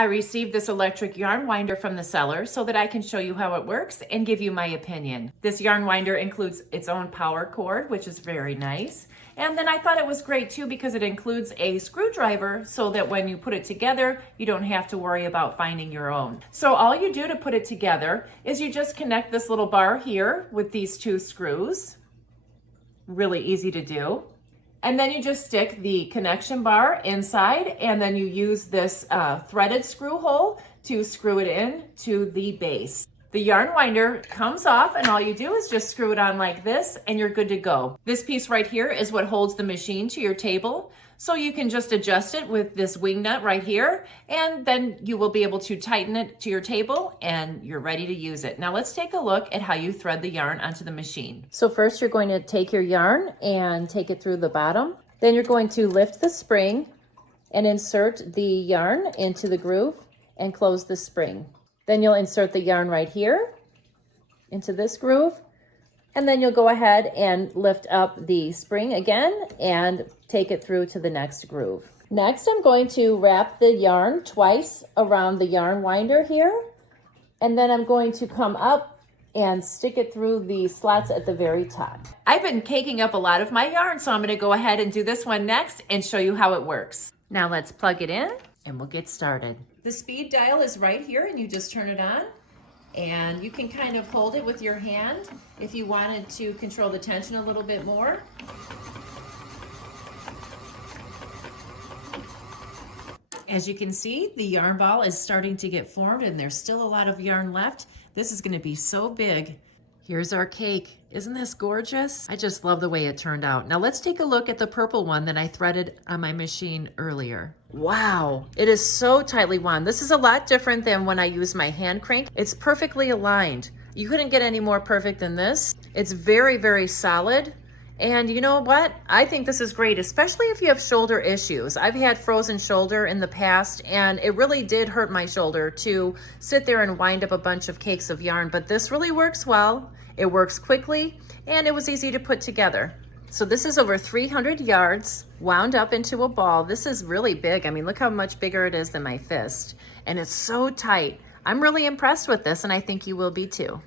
I received this electric yarn winder from the seller so that I can show you how it works and give you my opinion. This yarn winder includes its own power cord, which is very nice. And then I thought it was great too because it includes a screwdriver so that when you put it together, you don't have to worry about finding your own. So all you do to put it together is you just connect this little bar here with these two screws. Really easy to do. And then you just stick the connection bar inside, and then you use this threaded screw hole to screw it in to the base. The yarn winder comes off, and all you do is just screw it on like this and you're good to go. This piece right here is what holds the machine to your table. So you can just adjust it with this wing nut right here, and then you will be able to tighten it to your table and you're ready to use it. Now let's take a look at how you thread the yarn onto the machine. So first you're going to take your yarn and take it through the bottom. Then you're going to lift the spring and insert the yarn into the groove and close the spring. Then you'll insert the yarn right here into this groove. And then you'll go ahead and lift up the spring again and take it through to the next groove. Next, I'm going to wrap the yarn twice around the yarn winder here. And then I'm going to come up and stick it through the slots at the very top. I've been caking up a lot of my yarn, so I'm gonna go ahead and do this one next and show you how it works. Now let's plug it in and we'll get started. The speed dial is right here and you just turn it on. And you can kind of hold it with your hand if you wanted to control the tension a little bit more. As you can see, the yarn ball is starting to get formed and there's still a lot of yarn left. This is going to be so big. Here's our cake. Isn't this gorgeous? I just love the way it turned out. Now let's take a look at the purple one that I threaded on my machine earlier. Wow, it is so tightly wound. This is a lot different than when I use my hand crank. It's perfectly aligned. You couldn't get any more perfect than this. It's very, very solid. And you know what? I think this is great, especially if you have shoulder issues. I've had frozen shoulder in the past, and it really did hurt my shoulder to sit there and wind up a bunch of cakes of yarn, but this really works well. It works quickly, and it was easy to put together. So this is over 300 yards wound up into a ball. This is really big. I mean, look how much bigger it is than my fist, and it's so tight. I'm really impressed with this, and I think you will be too.